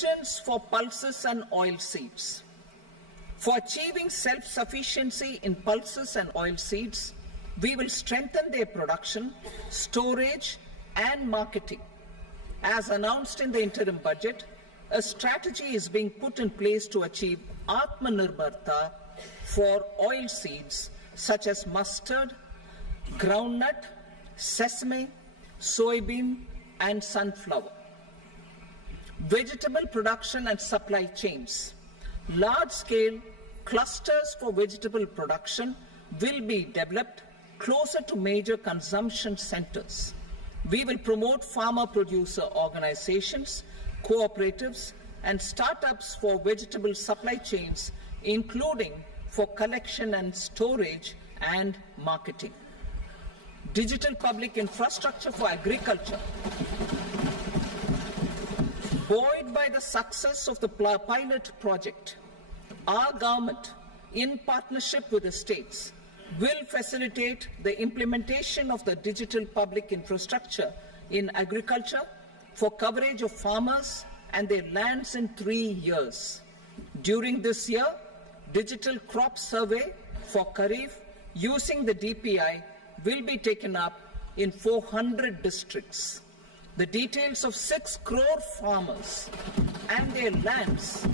Solutions for pulses and oilseeds. For achieving self-sufficiency in pulses and oilseeds, we will strengthen their production, storage, and marketing. As announced in the interim budget, a strategy is being put in place to achieve Atmanirbharta for oilseeds such as mustard, groundnut, sesame, soybean, and sunflower. Vegetable production and supply chains. Large-scale clusters for vegetable production will be developed closer to major consumption centers. We will promote farmer-producer organizations, cooperatives, and startups for vegetable supply chains, including for collection and storage and marketing. Digital public infrastructure for agriculture. Buoyed by the success of the pilot project, our government, in partnership with the states, will facilitate the implementation of the digital public infrastructure in agriculture for coverage of farmers and their lands in 3 years. During this year, digital crop survey for Kharif using the DPI will be taken up in 400 districts. The details of 6 crore farmers and their lands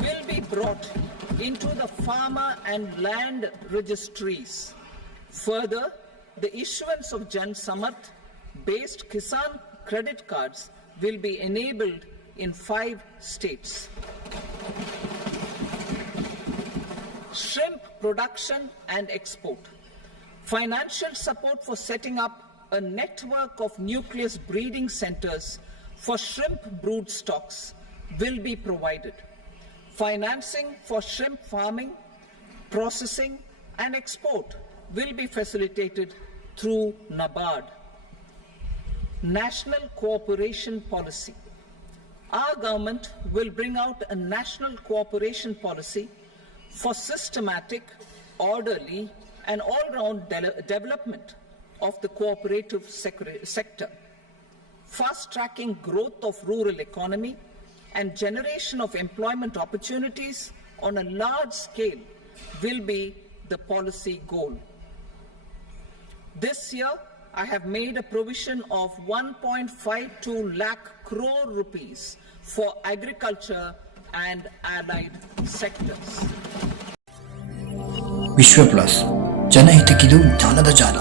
will be brought into the farmer and land registries. Further, the issuance of Jan Samarth based Kisan credit cards will be enabled in 5 states. Shrimp production and export. Financial support for setting up a network of nucleus breeding centers for shrimp brood stocks will be provided. Financing for shrimp farming, processing, and export will be facilitated through NABARD. National Cooperation Policy. Our government will bring out a national cooperation policy for systematic, orderly, and all-round development of the cooperative sector, fast-tracking growth of rural economy and generation of employment opportunities on a large scale will be the policy goal. This year, I have made a provision of 1.52 lakh crore rupees for agriculture and allied sectors. ವಿಶ್ವ plus ಜನಹಿತಕ್ಕಿದು ಜ್ಞಾನದ ಜಾಲ.